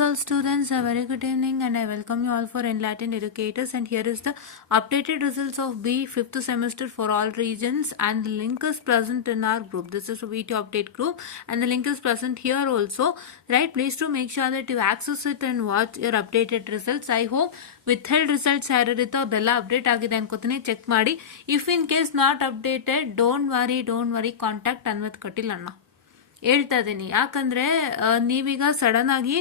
All students, a very good evening and I welcome you all for Enlightened Educators, and here is the updated results of B 5th semester for all regions, and the link is present in our group. This is a VT update group and the link is present here also, right? Please to make sure that you access it and watch your updated results. I hope withheld results ಯಾರಿರುತ್ತೋ ಅದೆಲ್ಲ update ಆಗಿದೆ ಅನ್ಕೋತೀನಿ, check ಮಾಡಿ. If in case not updated, don't worry, contact Anvith Kateel ಅಣ್ಣ ಹೇಳ್ತಾ ಇದ್ದೀನಿ. ಯಾಕಂದ್ರೆ ನೀವೀಗ sudden ಆಗಿ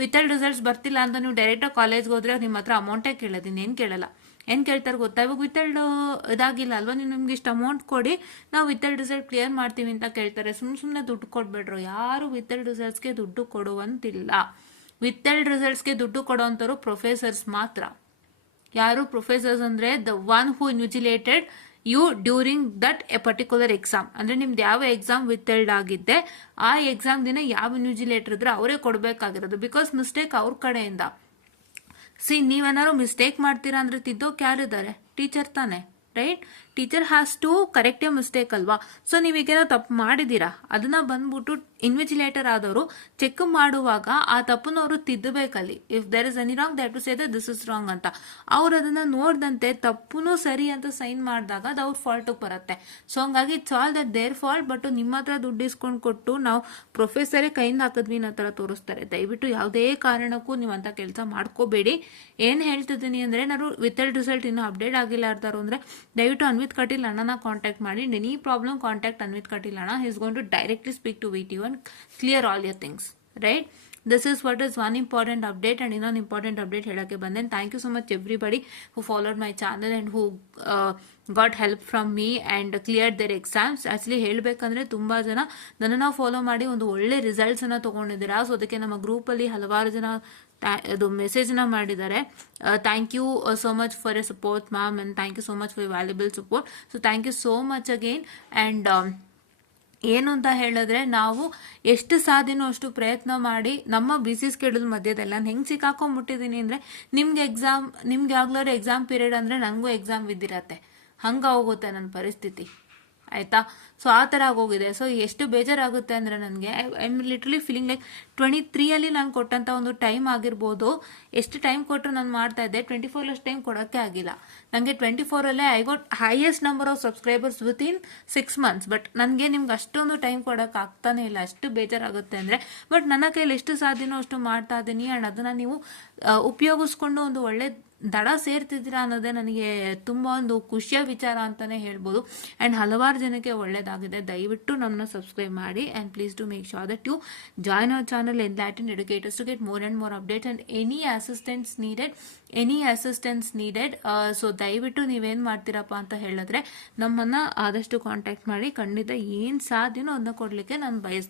ವಿತೌಟ್ ರಿಸಲ್ಟ್ಸ್ ಬರ್ತಿಲ್ಲ ಅಂತ ನೀವು ಡೈರೆಕ್ಟಾಗಿ ಕಾಲೇಜ್ಗೆ ಹೋದ್ರೆ ನಿಮ್ಮ ಹತ್ರ ಅಮೌಂಟೇ ಕೇಳೋದಿನಿ, ಏನು ಕೇಳಲ್ಲ. ಏನು ಕೇಳ್ತಾರೆ ಗೊತ್ತಾ, ಇವಾಗ ವಿತೌಟ್ ಇದಾಗಿಲ್ಲ ಅಲ್ವಾ, ನೀವು ನಿಮ್ಗೆ ಇಷ್ಟು ಅಮೌಂಟ್ ಕೊಡಿ, ನಾವು ವಿತೌಟ್ ರಿಸಲ್ಟ್ ಕ್ಲಿಯರ್ ಮಾಡ್ತೀವಿ ಅಂತ ಕೇಳ್ತಾರೆ. ಸುಮ್ಮನೆ ದುಡ್ಡು ಕೊಡ್ಬೇಡ್ರು. ಯಾರು ವಿತೌಟ್ ರಿಸಲ್ಟ್ಸ್ಗೆ ದುಡ್ಡು ಕೊಡುವಂತಿಲ್ಲ. ವಿತೌಟ್ ರಿಸಲ್ಟ್ಸ್ಗೆ ದುಡ್ಡು ಕೊಡುವಂಥವ್ರು ಪ್ರೊಫೆಸರ್ಸ್ ಮಾತ್ರ. ಯಾರು ಪ್ರೊಫೆಸರ್ಸ್ ಅಂದರೆ the one who invigilated you during that a particular exam. ಅಂದರೆ ನಿಮ್ದು ಯಾವ ಎಕ್ಸಾಮ್ ವಿತ್ಹೆಲ್ಡ್ ಆಗಿದ್ದೆ ಆ ಎಕ್ಸಾಮ್ ದಿನ ಯಾವ ಇನ್ವಿಜಿಲೇಟರ್ ಇದ್ರೆ ಅವರೇ ಕೊಡಬೇಕಾಗಿರೋದು. ಬಿಕಾಸ್ ಮಿಸ್ಟೇಕ್ ಅವ್ರ ಕಡೆಯಿಂದ. ನೀವೇನಾದ್ರು ಮಿಸ್ಟೇಕ್ ಮಾಡ್ತೀರಾ ಅಂದರೆ ತಿದ್ದೋಕೆ ಯಾರಿದ್ದಾರೆ? ಟೀಚರ್ ತಾನೆ, right? Teacher has to correct a mistake ಅಲ್ವಾ. ಸೊ ನೀವೀಗೇನೋ ತಪ್ಪು ಮಾಡಿದ್ದೀರಾ, ಅದನ್ನ ಬಂದ್ಬಿಟ್ಟು ಇನ್ವಿಜಿಲೇಟರ್ ಆದವರು ಚೆಕ್ ಮಾಡುವಾಗ ಆ ತಪ್ಪನ್ನು ಅವರು ತಿದ್ದಬೇಕಲ್ಲಿ. If there is any wrong, they to say that this is wrong ಅಂತ. ಅವ್ರು ಅದನ್ನ ನೋಡ್ದಂತೆ ತಪ್ಪುನು ಸರಿ ಅಂತ ಸೈನ್ ಮಾಡಿದಾಗ ಅದು ಅವ್ರ ಫಾಲ್ಟಿಗೆ ಬರುತ್ತೆ. ಸೊ ಹಂಗಾಗಿ it's all that their fault. But ನಿಮ್ಮ ಹತ್ರ ದುಡ್ಡು ಇಸ್ಕೊಂಡು ಕೊಟ್ಟು ನಾವು ಪ್ರೊಫೆಸರೇ ಕೈಯಿಂದ ಹಾಕಿದ್ವಿ ಅನ್ನೋ ಥರ ತೋರಿಸ್ತಾರೆ. ದಯವಿಟ್ಟು ಯಾವುದೇ ಕಾರಣಕ್ಕೂ ನೀವು ಅಂತ ಕೆಲಸ ಮಾಡ್ಕೋಬೇಡಿ. ಏನು ಹೇಳ್ತಿದ್ದೀನಿ ಅಂದರೆ, ನಾನು ವಿತೌಟ್ ರಿಸಲ್ಟ್ ಇನ್ನೂ ಅಪ್ಡೇಟ್ ಆಗಿಲ್ಲ ಇರ್ತಾರೋ ಅಂದರೆ ದಯವಿಟ್ಟು ಅನ್ವಿತ್ ಕಟೀಲ್ ಅಣ್ಣನ ಕಾಂಟ್ಯಾಕ್ಟ್ ಮಾಡಿ. Any problem contact Anvith Kateel ಅಣ್ಣ. He is going to directly speak to VTU and clear all your things, right? This is what is one important update, and ಇನ್ನೊಂದು ಇಂಪಾರ್ಟೆಂಟ್ ಅಪ್ಡೇಟ್ ಹೇಳಕ್ಕೆ ಬಂದೆ. Thank you so much everybody who followed my channel and who got help from me and clear their exams. Actually ಹೇಳಬೇಕಂದ್ರೆ ತುಂಬ ಜನ ನನ್ನನ್ನು follow ಮಾಡಿ ಒಂದು ಒಳ್ಳೆ ರಿಸಲ್ಟ್ಸನ್ನು ತೊಗೊಂಡಿದ್ದೀರಾ. ಸೊ ಅದಕ್ಕೆ ನಮ್ಮ ಗ್ರೂಪಲ್ಲಿ ಹಲವಾರು ಜನ ಅದು ಮೆಸೇಜ್ನ ಮಾಡಿದ್ದಾರೆ. Thank you so much for a support ma'am, and thank you so much for valuable support. So thank you so much again. And ಏನು ಅಂತ ಹೇಳಿದ್ರೆ, ನಾವು ಎಷ್ಟು ಸಾಧ್ಯನೋ ಅಷ್ಟು ಪ್ರಯತ್ನ ಮಾಡಿ ನಮ್ಮ ಬಿಸಿ ಸ್ಕೆಡ್ಯೂಲ್ ಮಧ್ಯದಲ್ಲಿ ನಾನು ಹೆಂಗೆ ಸಿಕ್ಕಾಕೊಂಡ್ಬಿಟ್ಟಿದ್ದೀನಿ ಅಂದರೆ, ನಿಮ್ಗೆ ಯಾವಾಗಲಾರು ಎಕ್ಸಾಮ್ ಪೀರಿಯಡ್ ಅಂದರೆ ನನಗೂ ಎಕ್ಸಾಮ್ ಬಿದ್ದಿರತ್ತೆ, ಹಂಗೆ ಹೋಗುತ್ತೆ ನನ್ನ ಪರಿಸ್ಥಿತಿ, ಆಯಿತಾ? ಸೊ ಆ ಥರ ಆಗೋಗಿದೆ. ಸೊ ಎಷ್ಟು ಬೇಜಾರಾಗುತ್ತೆ ಅಂದರೆ ನನಗೆ, I am literally feeling like 23 ನಾನು ಕೊಟ್ಟಂಥ ಒಂದು ಟೈಮ್ ಆಗಿರ್ಬೋದು, ಎಷ್ಟು ಟೈಮ್ ಕೊಟ್ಟರು ನಾನು ಮಾಡ್ತಾ ಇದ್ದೆ, 24 ಅಷ್ಟು ಟೈಮ್ ಕೊಡೋಕ್ಕೆ ಆಗಿಲ್ಲ ನನಗೆ. 24 I got highest number of subscribers within 6 months. But ನನಗೆ ನಿಮ್ಗೆ ಅಷ್ಟೊಂದು ಟೈಮ್ ಕೊಡೋಕೆ ಆಗ್ತಾನೆ ಇಲ್ಲ, ಅಷ್ಟು ಬೇಜಾರಾಗುತ್ತೆ ಅಂದರೆ. ಬಟ್ ನನ್ನ ಕೈಯಲ್ಲಿ ಎಷ್ಟು ಸಾಧ್ಯನೋ ಅಷ್ಟು ಮಾಡ್ತಾ ಇದ್ದೀನಿ. ಆ್ಯಂಡ್ ಅದನ್ನು ನೀವು ಉಪಯೋಗಿಸ್ಕೊಂಡು ಒಂದು ಒಳ್ಳೆ ದಡ ಸೇರ್ತಿದ್ದೀರಾ ಅನ್ನೋದೇ ನನಗೆ ತುಂಬ ಒಂದು ಖುಷಿಯ ವಿಚಾರ ಅಂತಲೇ ಹೇಳ್ಬೋದು. ಆ್ಯಂಡ್ ಹಲವಾರು ಜನಕ್ಕೆ ಒಳ್ಳೆಯದಾಗಿದೆ. ದಯವಿಟ್ಟು ನಮ್ಮನ್ನ ಸಬ್ಸ್ಕ್ರೈಬ್ ಮಾಡಿ, and please to make sure that you join our channel Enlightened Educators to get more and more updates and any assistance needed. So ದಯವಿಟ್ಟು ನೀವೇನು ಮಾಡ್ತೀರಪ್ಪ ಅಂತ ಹೇಳಿದ್ರೆ ನಮ್ಮನ್ನು ಆದಷ್ಟು ಕಾಂಟ್ಯಾಕ್ಟ್ ಮಾಡಿ. ಖಂಡಿತ ಏನು ಸಾಧ್ಯನೋ ಅದನ್ನ ಕೊಡಲಿಕ್ಕೆ ನಾನು ಬಯಸ್ತೀನಿ.